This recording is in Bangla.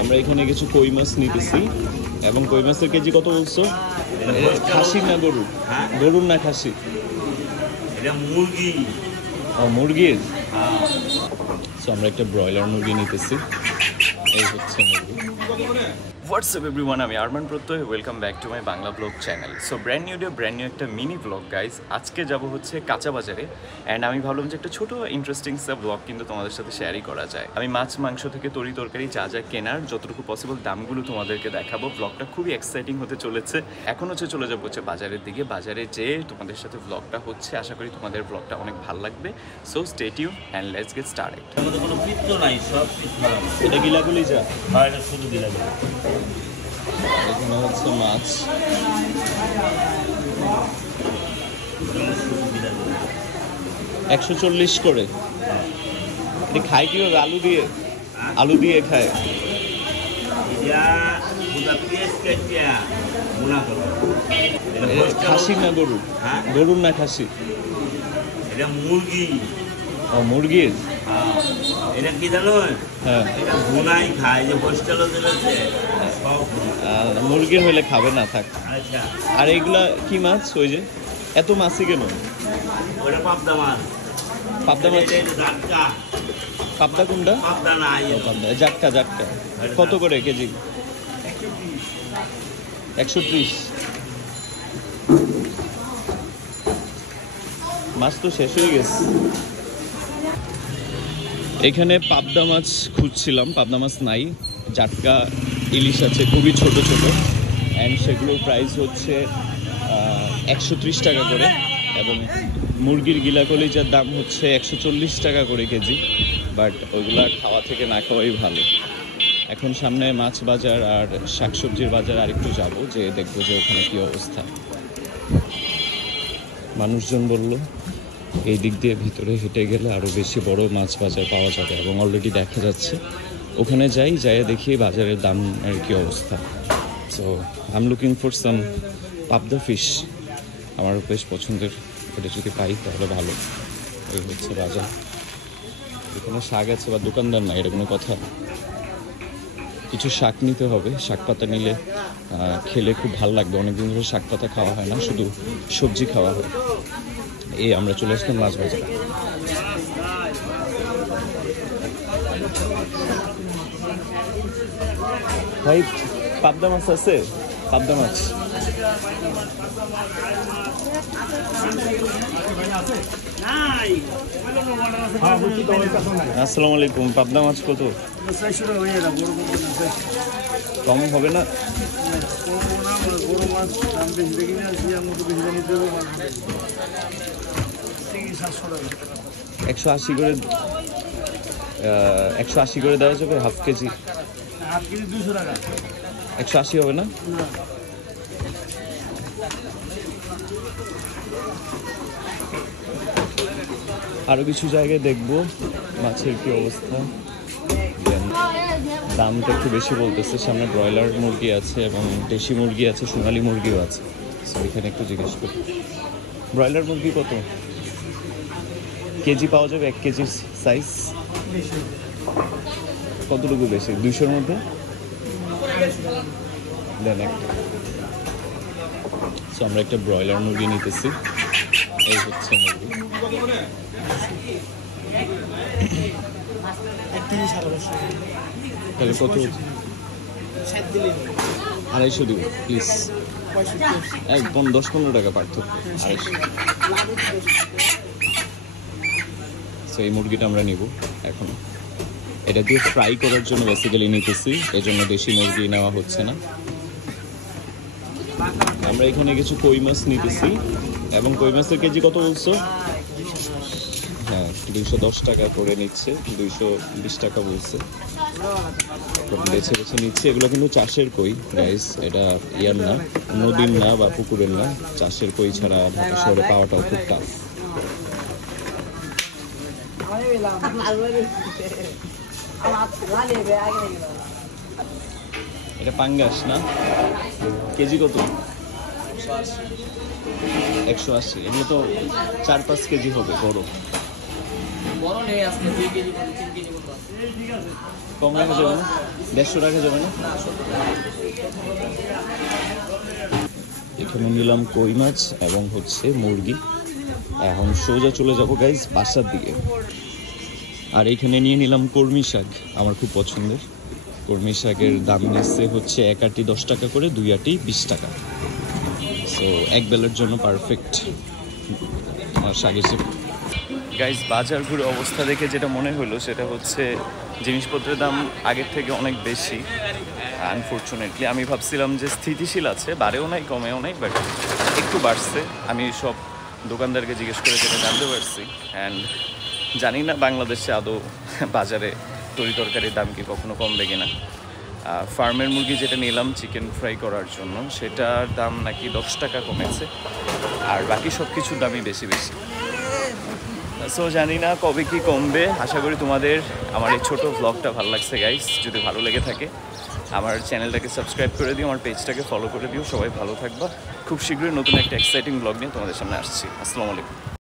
আমরা এখানে কিছু কই মাছ নিতেছি এবং কই মাছের কেজি কত বলছো? খাসি না গরু? গরুর না খাসি? এটা মুরগি। ও মুরগির। সো আমরা একটা ব্রয়লার মুরগি নিতেছি। এই হচ্ছে মুরগি। হোয়াটসঅ্যাপ এভরিওয়ান, আমি আরমান প্রত্যয়। Welcome back to my Bangla blog channel. So brand new একটা মিনি ব্লগ গাইজ। আজকে যাব হচ্ছে কাঁচা বাজারে, অ্যান্ড আমি ভাবলাম যে একটা ছোটো ইন্টারেস্টিং ব্লগ কিন্তু তোমাদের সাথে শেয়ারই করা যায়। আমি মাছ মাংস থেকে তরি তরকারি যা যা কেনার যতটুকু পসিবল দামগুলো তোমাদেরকে দেখাবো। ব্লগটা খুবই এক্সাইটিং হতে চলেছে। এখন হচ্ছে চলে যাবো হচ্ছে বাজারের দিকে। বাজারে যেয়ে তোমাদের সাথে ব্লগটা হচ্ছে, আশা করি তোমাদের ব্লগটা অনেক ভালো লাগবে। So stay tune and let's get started. আমাদের কোনো পিত্ত নাই, সব পিত্ত। এটা গিলাগুলি যা? হ্যাঁ, এটা শুধু গিলাগুলি। এখানে হচ্ছে মাছ 140 করে। এটা খায় কিভাবে? আলু দিয়ে খায়। খাসি না গরু? গরুর না খাসি? এটা মুরগি। ও মুরগির। এটা কি জানো? হ্যাঁ, এটা ভুনাই খায়, যে হোস্টেলে দিলেছে মুরগির হইলে খাবে না, থাক। আচ্ছা, আর এইগুলা কি মাছ? ওই যে এত মাছই কেন? ওটা পাবদা মাছ। পাবদা মাছ? জাটকা। পাবদা কোনটা? পাবদা নাই, পাবদা জাটকা। কত করে কেজি? 130। মাছ তো শেষ হয়ে গেছে। এখানে পাবদা মাছ খুঁজছিলাম, পাবদা মাছ নাই। জাটকা ইলিশ আছে, খুবই ছোট ছোট, অ্যান্ড সেগুলোর প্রাইস হচ্ছে 130 টাকা করে। এবং মুরগির গিলা কলিজার দাম হচ্ছে 140 টাকা করে কেজি। বাট ওইগুলা খাওয়া থেকে না খাওয়াই ভালো। এখন সামনে মাছ বাজার আর শাকসবজির বাজার আর একটু যাবো, যে দেখবো যে ওখানে কী অবস্থা। মানুষজন বলল এই দিক দিয়ে ভিতরে হেঁটে গেলে আরও বেশি বড় মাছ বাজার পাওয়া যাবে, এবং অলরেডি দেখা যাচ্ছে। ওখানে যাই দেখি বাজারের দাম আর কি অবস্থা। So I am looking for some পাবদা ফিশ। আমার বেশ পছন্দের, এটা যদি পাই তাহলে ভালো। এই হচ্ছে বাজার। এখানে শাক আছে বা দোকানদার না, এটা কোনো কথা? কিছু শাক নিতে হবে। শাক পাতা নিলে খেলে খুব ভালো লাগবে। অনেকদিন ধরে শাক পাতা খাওয়া হয় না, শুধু সবজি খাওয়া হয়। এই আমরা চলে আসলাম মাছ বাজার। ভাই পাবদা মাছ আছে? পাবদা মাছ আসসালামু আলাইকুম। পাবদা মাছ কত? কম হবে না? 180 করে। 180 করে দেওয়া যাবে? হাফ কেজি 200 টাকা। 180 হবে না? আরো কিছু জায়গায় দেখবো মাছের কি অবস্থা। দামটা একটু বেশি বলতেছে। সামনে ব্রয়লার মুরগি আছে এবং দেশি মুরগি আছে, সোনালী মুরগিও আছে। এখানে একটু জিজ্ঞেস করি, ব্রয়লার মুরগি কত কেজি পাওয়া যাবে? 1 কেজির সাইজ কতটুকু বেশি? 200-র মধ্যে দেন একটা। সো আমরা একটা ব্রয়লার মুরগি নিতেছি। এই হচ্ছে মুরগি। তাহলে কত? 250 দিব প্লিজ। 10-15 টাকা পার্থক্য। 250। সো এই মুরগিটা আমরা নিব এখন। এটা দিয়ে ফ্রাই করার জন্য বেসিক্যালি নিতেছি, এজন্য দেশি মুরগি নেওয়া হচ্ছে না। আমরা এখানে কিছু কই মাছ নিতেছি, এবং কই মাছের কেজি কত বলছো? হ্যাঁ, 210 টাকা করে নিচ্ছে, 220 টাকা বলছে। বেছে বেছে নিচ্ছে। এগুলো কিন্তু চাষের কই গাইস, এটা ইয়ার না, নদীর না বা পুকুরের না। চাষের কই ছাড়া ঢাকা শহরে পাওয়াটাও খুব টাফ। এটা পাঙ্গাস না? কেজি কত? 180। এগুলো তো 4-5 কেজি হবে বড়। কম রাখা যাবে না? 150 রাখা যাবে না? এখানে নিলাম কই মাছ এবং হচ্ছে মুরগি। এখন সোজা চলে যাবো গাইজ বাসার দিকে। আর এখানে নিয়ে নিলাম কর্মী শাক, আমার খুব পছন্দের। কর্মী শাকের দাম নিচ্ছে হচ্ছে 1 আটি 10 টাকা করে, 2 আটি 20 টাকা। সো এক বেলার জন্য পারফেক্ট শাক এসে। গাইজ বাজার ঘুরে অবস্থা দেখে যেটা মনে হলো সেটা হচ্ছে জিনিসপত্রের দাম আগের থেকে অনেক বেশি। আনফর্চুনেটলি আমি ভাবছিলাম যে স্থিতিশীল আছে, বাড়েও নাই কমেও নাই, বাট একটু বাড়ছে। আমি সব দোকানদারকে জিজ্ঞেস করে যেটা জানতে পারছি। অ্যান্ড জানি না বাংলাদেশে আদৌ বাজারে তরিতরকারির দাম কি কখনো কমবে কিনা। ফার্মের মুরগি যেটা নিলাম চিকেন ফ্রাই করার জন্য, সেটার দাম নাকি 10 টাকা কমেছে, আর বাকি সব কিছুর দামই বেশি বেশি। সো জানি না কবে কি কমবে। আশা করি তোমাদের আমার এই ছোটো ব্লগটা ভালো লাগছে গাইস। যদি ভালো লেগে থাকে আমার চ্যানেলটাকে সাবস্ক্রাইব করে দিও, আমার পেজটাকে ফলো করে দিও। সবাই ভালো থাকবা। খুব শীঘ্রই নতুন একটা এক্সাইটিং ব্লগ নিয়ে তোমাদের সামনে আসছি। আসসালামু আলাইকুম।